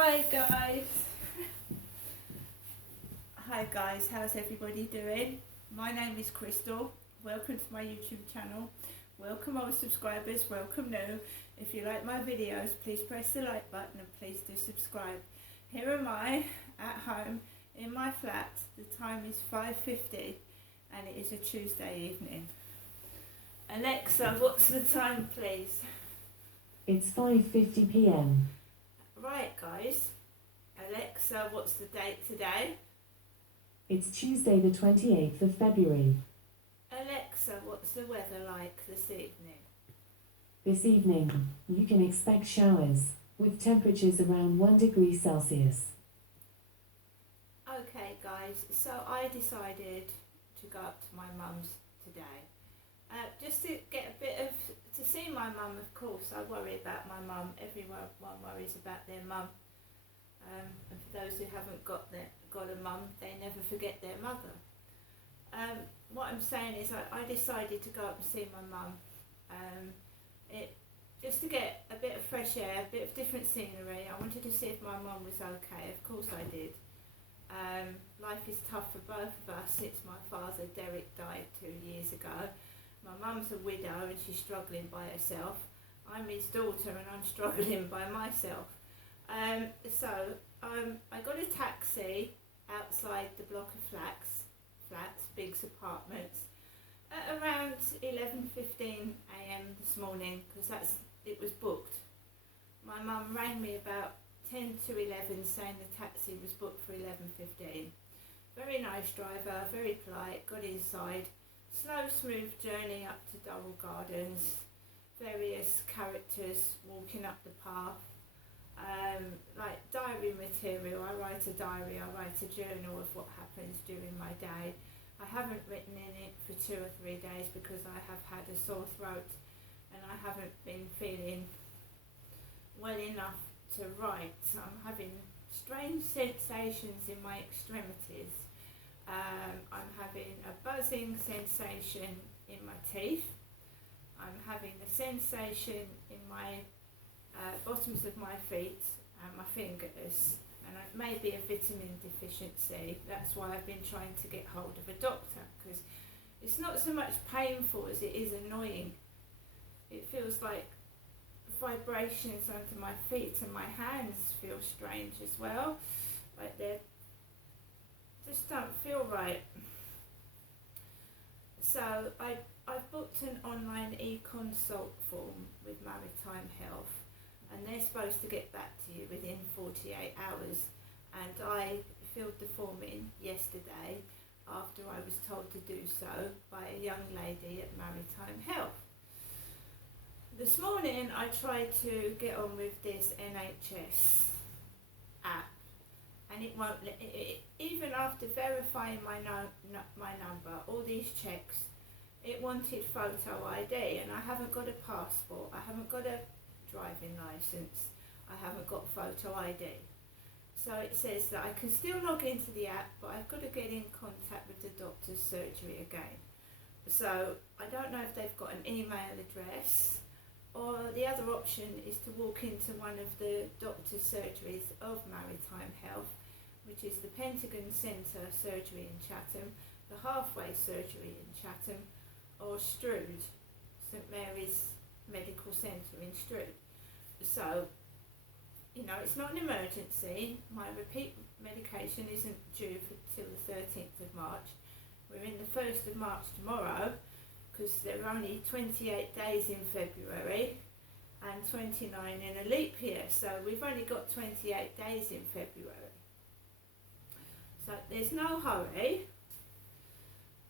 Hi guys. Hi guys, how's everybody doing? My name is Crystal. Welcome to my YouTube channel. Welcome old subscribers, welcome new. If you like my videos, please press the like button and please do subscribe. Here am I at home in my flat. The time is 5:50 and it is a Tuesday evening. Alexa, what's the time please? It's 5:50 p.m. Right guys, Alexa, what's the date today? It's Tuesday the 28th of February. Alexa, what's the weather like this evening? This evening, you can expect showers, with temperatures around 1 degree Celsius. Okay guys, so I decided to go up to my mum's today. Just to get a bit of, to see my mum of course. I worry about my mum, everyone worries about their mum. And for those who haven't got a mum, they never forget their mother. What I'm saying is I decided to go up and see my mum. Just to get a bit of fresh air, a bit of different scenery. I wanted to see if my mum was okay. Of course I did. Life is tough for both of us since my father Derek died 2 years ago. My mum's a widow and she's struggling by herself. I'm his daughter and I'm struggling by myself. So I got a taxi outside the block of flats, Biggs Apartments, at around 11:15 a.m. this morning because it was booked. My mum rang me about 10 to 11 saying the taxi was booked for 11:15. Very nice driver, very polite, got inside. Slow, smooth journey up to Durrell Gardens. Various characters walking up the path. Like diary material. I write a diary, I write a journal of what happens during my day. I haven't written in it for 2 or 3 days because I have had a sore throat and I haven't been feeling well enough to write. So I'm having strange sensations in my extremities. I'm having a buzzing sensation in my teeth. I'm having a sensation in my bottoms of my feet and my fingers, and it may be a vitamin deficiency. That's why I've been trying to get hold of a doctor, because it's not so much painful as it is annoying. It feels like vibrations under my feet, and my hands feel strange as well, like they just don't feel right. So I've booked an online e-consult form with Maritime Health, and they're supposed to get back to you within 48 hours, and I filled the form in yesterday after I was told to do so by a young lady at Maritime Health. This morning I tried to get on with this NHS app, and it won't let it, even after verifying my number, all these checks, it wanted photo ID, and I haven't got a passport, I haven't got a driving license, I haven't got photo ID. So it says that I can still log into the app, but I've got to get in contact with the doctor's surgery again. So I don't know if they've got an email address, or the other option is to walk into one of the doctor's surgeries of Maritime Health, which is the Pentagon Centre Surgery in Chatham, the Halfway Surgery in Chatham, or Strood, St Mary's Medical Centre in Strood. So, you know, it's not an emergency. My repeat medication isn't due till the 13th of March. We're in the 1st of March tomorrow, because there are only 28 days in February and 29 in a leap year, so we've only got 28 days in February. So there's no hurry,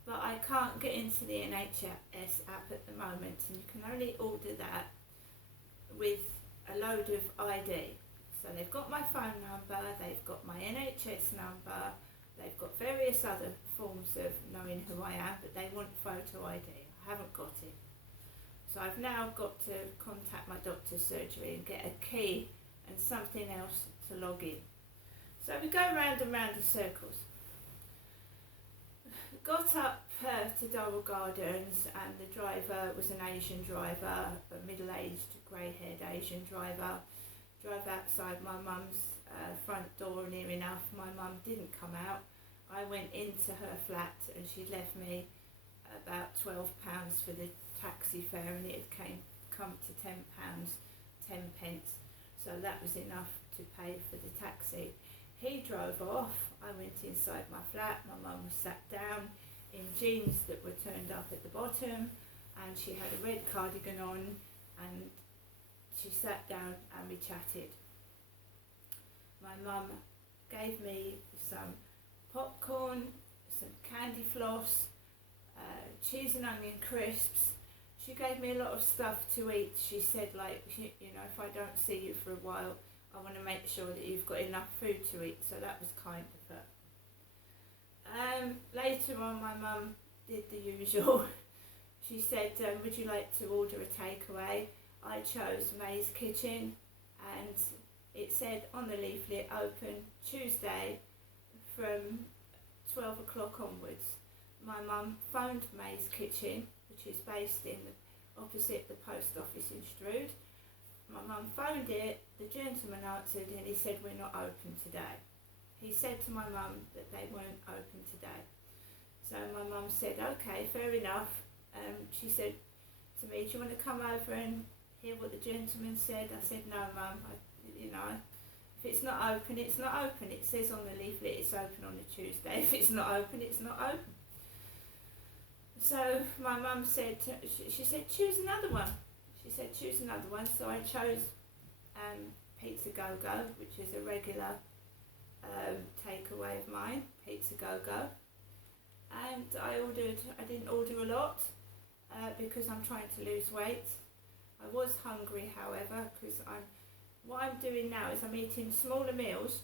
but I can't get into the NHS app at the moment, and you can only order that with a load of ID. So they've got my phone number, they've got my NHS number, they've got various other forms of knowing who I am, but they want photo ID. I haven't got it. So I've now got to contact my doctor's surgery and get a key and something else to log in. So we go round and round in circles. Got up to Durrell Gardens, and the driver was an Asian driver, a middle-aged, grey-haired Asian driver. Drove outside my mum's front door near enough. My mum didn't come out. I went into her flat and she left me about £12 for the taxi fare, and it had come to £10, 10 pence. So that was enough to pay for the taxi. He drove off. I went inside my flat. My mum was sat down in jeans that were turned up at the bottom, and she had a red cardigan on, and she sat down and we chatted. My mum gave me some popcorn, some candy floss, cheese and onion crisps. She gave me a lot of stuff to eat. She said, like, you know, if I don't see you for a while, I want to make sure that you've got enough food to eat. So that was kind of her. Later on, my mum did the usual. She said, would you like to order a takeaway? I chose May's Kitchen, and it said on the leaflet, open Tuesday from 12 o'clock onwards. My mum phoned May's Kitchen, which is based in opposite the post office in Strood. My mum phoned it, the gentleman answered, and he said, we're not open today. He said to my mum that they weren't open today. So my mum said, okay, fair enough. She said to me, do you want to come over and hear what the gentleman said? I said, no, Mum, if it's not open, it's not open. It says on the leaflet it's open on a Tuesday. If it's not open, it's not open. So my mum said, she said, choose another one. She said, choose another one. So I chose Pizza Go Go, which is a regular takeaway of mine, Pizza Go Go. And I didn't order a lot because I'm trying to lose weight. I was hungry, however, because what I'm doing now is I'm eating smaller meals,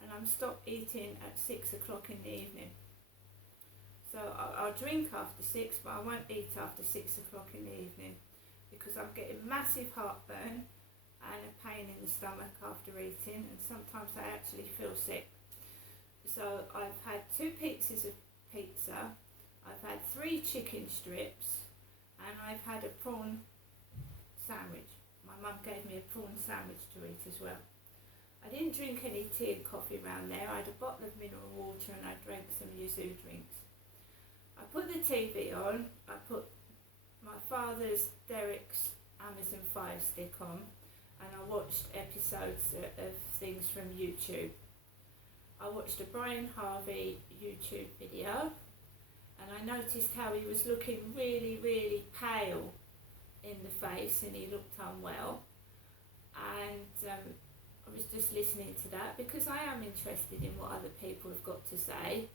and I'm stopped eating at 6 o'clock in the evening. So I'll drink after 6, but I won't eat after 6 o'clock in the evening because I'm getting massive heartburn and a pain in the stomach after eating, and sometimes I actually feel sick. So I've had 2 pizzas of pizza, I've had 3 chicken strips, and I've had a prawn sandwich. My mum gave me a prawn sandwich to eat as well. I didn't drink any tea and coffee around there. I had a bottle of mineral water and I drank some yuzu drinks. I put the TV on, I put my father's Derek's Amazon Fire Stick on, and I watched episodes of things from YouTube. I watched a Brian Harvey YouTube video, and I noticed how he was looking really, really pale in the face, and he looked unwell. And I was just listening to that because I am interested in what other people have got to say,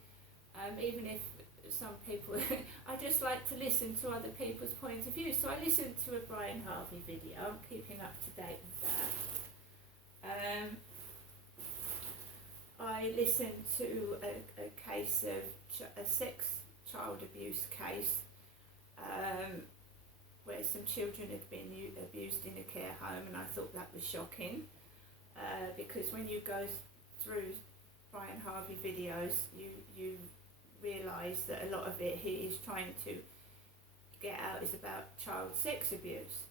even if some people, I just like to listen to other people's point of view. So I listened to a Brian Harvey video. I'm keeping up to date with that. I listened to a case of a sex child abuse case where some children had been abused in a care home, and I thought that was shocking because when you go through Brian Harvey videos, you realise that a lot of it he is trying to get out is about child sex abuse.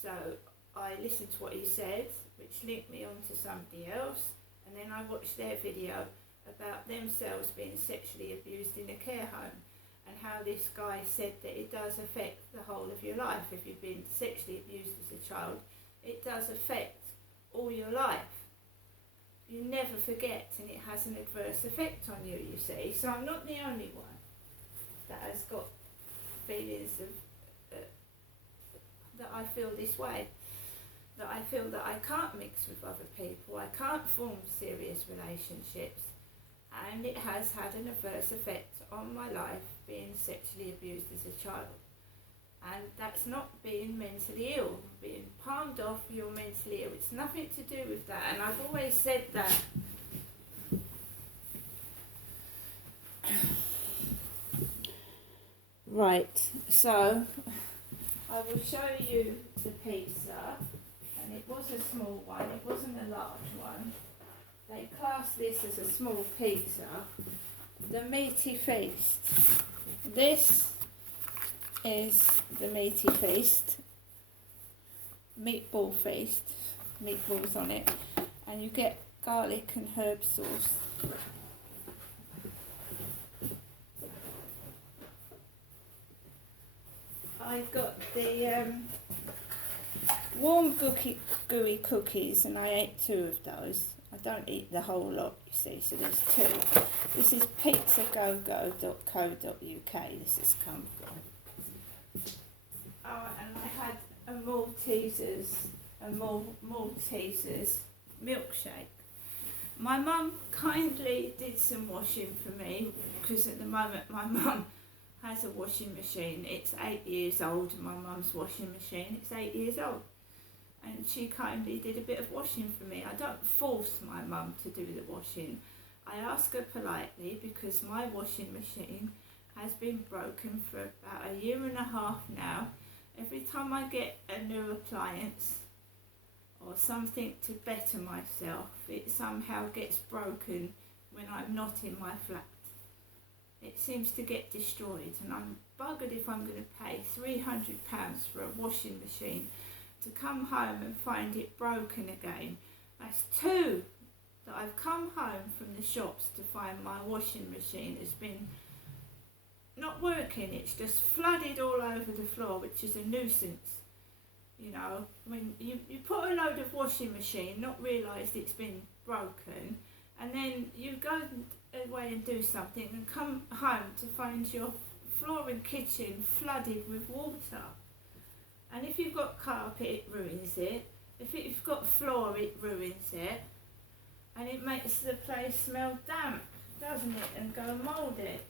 So I listened to what he said, which linked me on to somebody else, and then I watched their video about themselves being sexually abused in a care home, and how this guy said that it does affect the whole of your life. If you've been sexually abused as a child, it does affect all your life. You never forget, and it has an adverse effect on you, you see. So I'm not the only one that has got feelings of that I feel this way, that I feel that I can't mix with other people, I can't form serious relationships, and it has had an adverse effect on my life being sexually abused as a child. And that's not being mentally ill. Being palmed off, you're mentally ill. It's nothing to do with that. And I've always said that. Right, so I will show you the pizza. And it was a small one, it wasn't a large one. They class this as a small pizza. The Meaty Feast. This is the Meaty Feast, meatball feast, meatballs on it, and you get garlic and herb sauce. I got the warm gooey cookies, and I ate 2 of those. I don't eat the whole lot, you see, so there's 2. This is pizzagogo.co.uk this has come from. Oh, and I had a Maltesers milkshake. My mum kindly did some washing for me, because at the moment my mum has a washing machine. It's 8 years old, my mum's washing machine. It's 8 years old. And she kindly did a bit of washing for me. I don't force my mum to do the washing. I ask her politely, because my washing machine has been broken for about 1.5 years now. Every time I get a new appliance or something to better myself, it somehow gets broken when I'm not in my flat. It seems to get destroyed, and I'm buggered if I'm going to pay £300 for a washing machine to come home and find it broken again. That's 2 that I've come home from the shops to find my washing machine has been not working. It's just flooded all over the floor, which is a nuisance. You know, when you put a load of washing machine, not realise it's been broken, and then you go away and do something and come home to find your floor and kitchen flooded with water. And if you've got carpet, it ruins it. If you've got floor, it ruins it. And it makes the place smell damp, doesn't it, and go mouldy.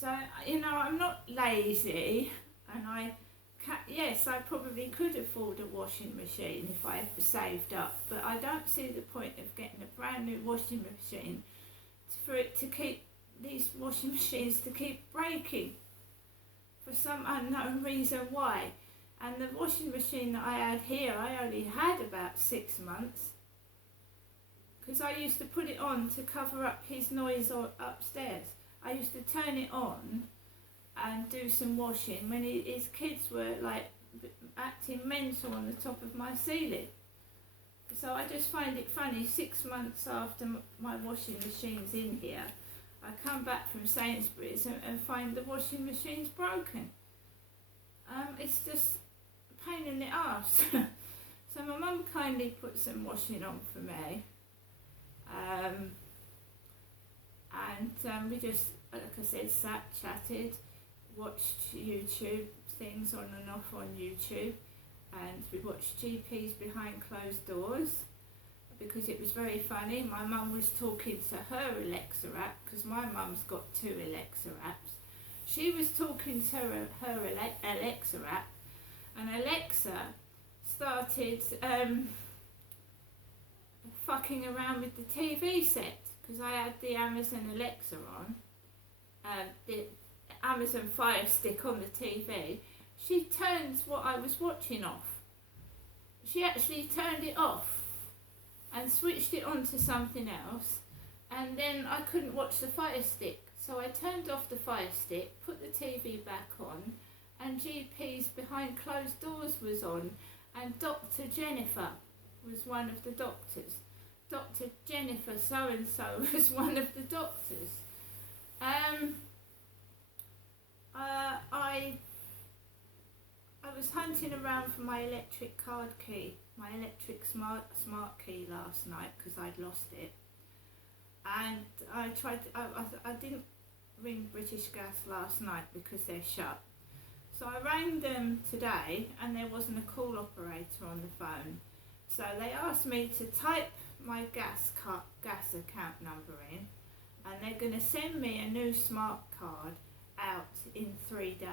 So, you know, I'm not lazy, and yes, I probably could afford a washing machine if I saved up, but I don't see the point of getting a brand new washing machine for it to keep, these washing machines to keep breaking for some unknown reason why. And the washing machine that I had here, I only had about 6 months, because I used to put it on to cover up his noise upstairs. I used to turn it on and do some washing when his kids were like acting mental on the top of my ceiling. So I just find it funny, 6 months after my washing machine's in here, I come back from Sainsbury's and find the washing machine's broken. It's just a pain in the arse. So my mum kindly put some washing on for me. We just, like I said, sat, chatted, watched YouTube, things on and off on YouTube, and we watched GPs behind closed doors because it was very funny. My mum was talking to her Alexa app, because my mum's got 2 Alexa apps. She was talking to her Alexa app, and Alexa started fucking around with the TV set, because I had the Amazon Alexa on, the Amazon Fire Stick on the TV. She turns what I was watching off. She actually turned it off and switched it on to something else, and then I couldn't watch the Fire Stick. So I turned off the Fire Stick, put the TV back on, and GPs behind closed doors was on, and Dr. Jennifer was one of the doctors. Dr. Jennifer so-and-so was one of the doctors. I was hunting around for my electric card key, my electric smart key last night, because I'd lost it. And I didn't ring British Gas last night because they're shut. So I rang them today, and there wasn't a call operator on the phone. So they asked me to type my gas account number in, and they're going to send me a new smart card out in 3 days.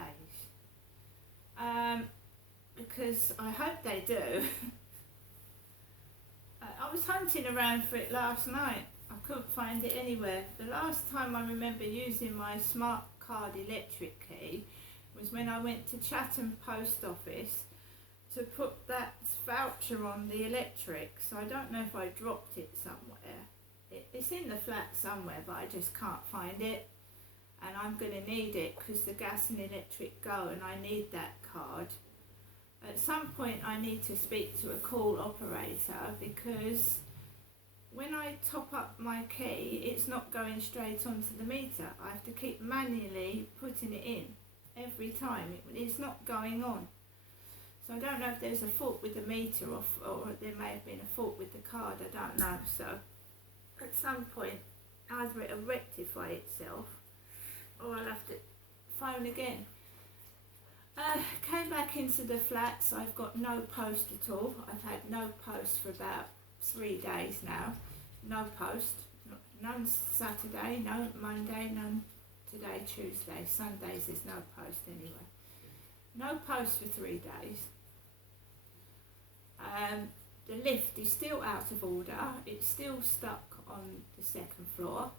Because I hope they do. I was hunting around for it last night. I couldn't find it anywhere. The last time I remember using my smart card electric key was when I went to Chatham Post Office to put that voucher on the electric. So I don't know if I dropped it somewhere. It's in the flat somewhere, but I just can't find it. And I'm going to need it because the gas and electric go, and I need that card. At some point I need to speak to a call operator, because when I top up my key, it's not going straight onto the meter. I have to keep manually putting it in every time. It's not going on. So I don't know if there's a fault with the meter or there may have been a fault with the card. I don't know. So at some point, either it'll rectify itself or I'll have to phone again. Came back into the flat, so I've got no post at all. I've had no post for about 3 days now. No post. None Saturday, no Monday, none today, Tuesday. Sundays there's no post anyway. No post for 3 days. The lift is still out of order. It's still stuck on the second floor.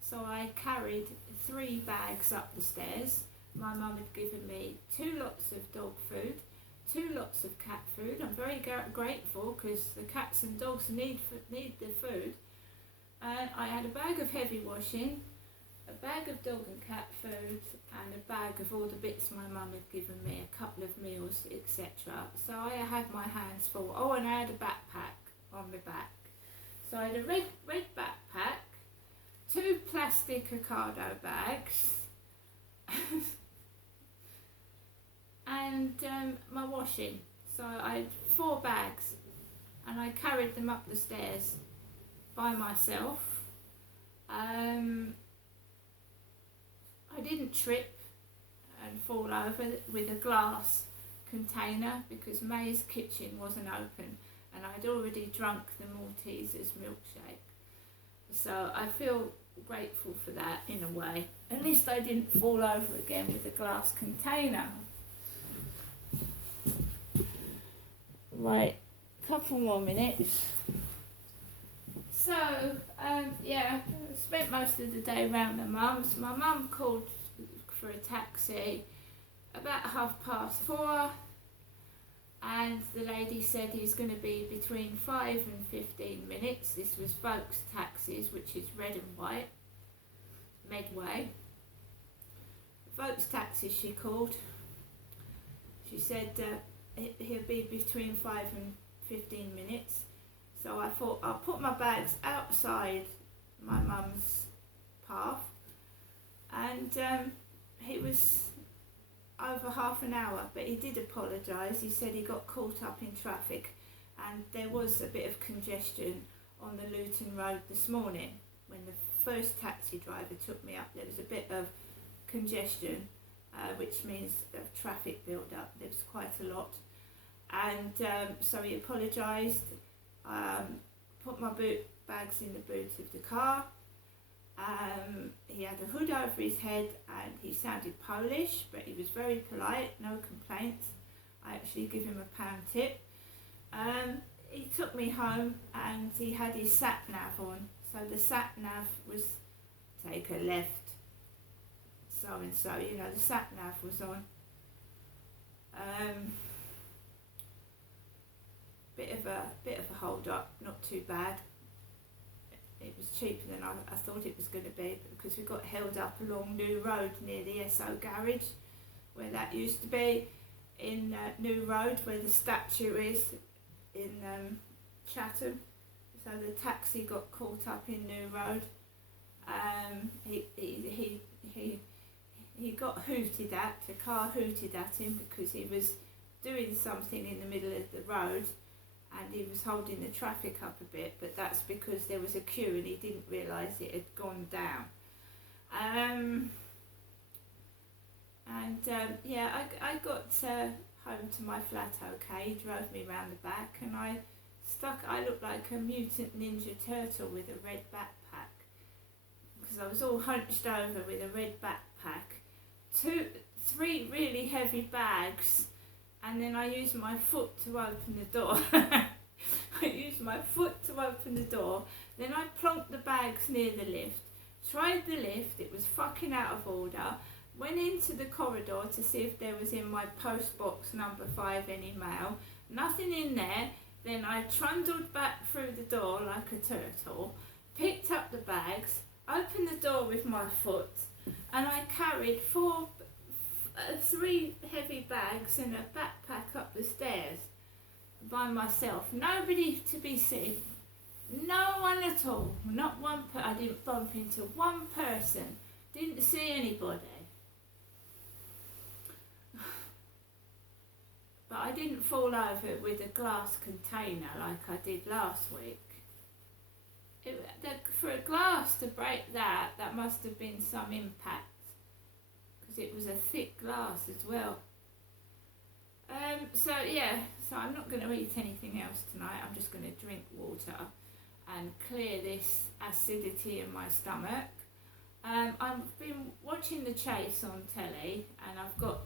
So I carried 3 bags up the stairs. My mum had given me 2 lots of dog food, 2 lots of cat food. I'm very grateful because the cats and dogs need the food. I had a bag of heavy washing, a bag of dog and cat food, and a bag of all the bits my mum had given me, a couple of meals, etc. So I had my hands full. Oh, and I had a backpack on my back. So I had a red backpack, 2 plastic Ocado bags, and my washing. So I had 4 bags, and I carried them up the stairs by myself. I didn't trip and fall over with a glass container because May's kitchen wasn't open and I'd already drunk the Maltesers milkshake. So I feel grateful for that in a way. At least I didn't fall over again with a glass container. Right, couple more minutes. So, yeah, I spent most of the day around my mum's. My mum called for a taxi about 4:30, and the lady said he's going to be between 5 and 15 minutes. This was Volks Taxis, which is red and white, Medway. Volks Taxis, she called. She said he'll be between 5 and 15 minutes. So I thought I'll put my bags outside my mum's path, and he was over half an hour, but he did apologise. He said he got caught up in traffic and there was a bit of congestion on the Luton Road this morning. When the first taxi driver took me up, there was a bit of congestion, which means traffic build up. There was quite a lot, and so he apologised. Put my bags in the boot of the car. He had a hood over his head and he sounded Polish, but he was very polite, no complaints. I actually give him a £1 tip. He took me home and he had his sat-nav on. So the sat-nav was take a left, so and so, you know, the sat-nav was on. Bit of a hold up, not too bad. It was cheaper than I thought it was going to be, because we got held up along New Road near the SO garage, where that used to be, in New Road, where the statue is in Chatham. So the taxi got caught up in New Road. He got hooted at. The car hooted at him because he was doing something in the middle of the road, and he was holding the traffic up a bit, but that's because there was a queue and he didn't realise it had gone down. Yeah, I got home to my flat okay. He drove me round the back, and I looked like a mutant ninja turtle with a red backpack, because I was all hunched over with a red backpack, 3 really heavy bags, and then I used my foot to open the door. I used my foot to open the door, then I plonked the bags near the lift, tried the lift, it was fucking out of order, went into the corridor to see if there was in my post box number 5 any mail, nothing in there. Then I trundled back through the door like a turtle, picked up the bags, opened the door with my foot, and I carried 3 heavy bags and a backpack up the stairs by myself. Nobody to be seen. No one at at all. Not one I didn't bump into one person. Didn't see anybody. But I didn't fall over with a glass container like I did last week. For a glass to break that must have been some impact. Because it was a thick glass as well. So I'm not going to eat anything else tonight. I'm just going to drink water and clear this acidity in my stomach. I've been watching The Chase on telly, and I've got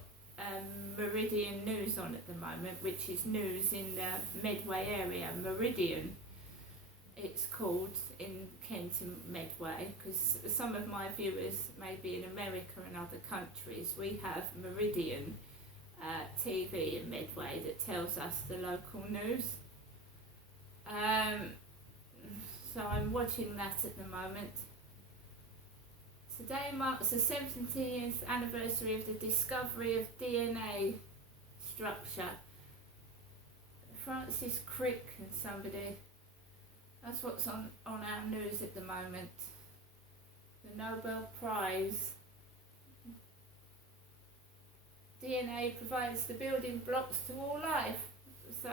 Meridian News on at the moment, which is news in the Medway area. Meridian, it's called, in Kent and Medway, because some of my viewers may be in America and other countries. We have Meridian TV in Medway that tells us the local news. So I'm watching that at the moment. Today marks the 70th anniversary of the discovery of DNA structure. Francis Crick and somebody. That's what's on our news at the moment. The Nobel Prize. DNA provides the building blocks to all life. So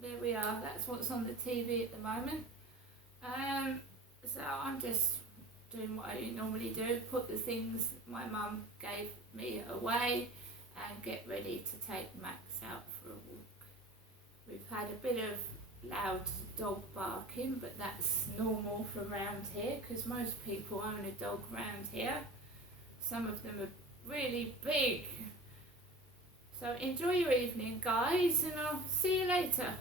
there we are. That's what's on the TV at the moment. So I'm just doing what I normally do, put the things my mum gave me away and get ready to take Max out for a walk. We've had a bit of loud dog barking, but that's normal for around here because most people own a dog around here. Some of them are really big. So enjoy your evening, guys, and I'll see you later.